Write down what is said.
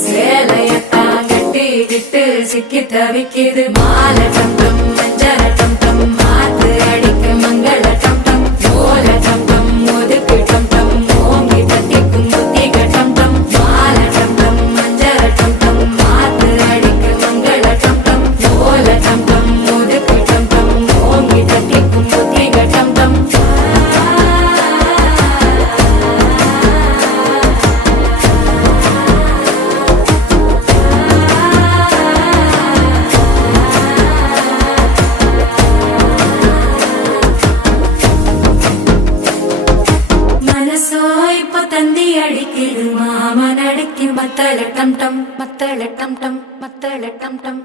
சேலையத்தான் கட்டிக்கிட்டு சிக்கி தவிக்குது மாலை டம் டம் மஞ்சள டம் டம் மாத்து அடிக்க மங்கள டம் டம் ஓல டம் டம் ஒதுக்கு டம் டம் ஓங்கி தட்டிக்கும் புத்திக டம் டம் மாலை டம் டம் மஞ்சள டம் டம் மாத்து அடிக்க மங்கள டம் டம் ஓல டம் டம் ஒதுக்கு டம் டம் ஓங்கி தட்டிக்கும் புத்திக டம் டம் தந்தி அடிக்குது மாமன் அடிக்கு மத்தள டம் டம் மத்தள டம் டம் மத்தள டம் டம்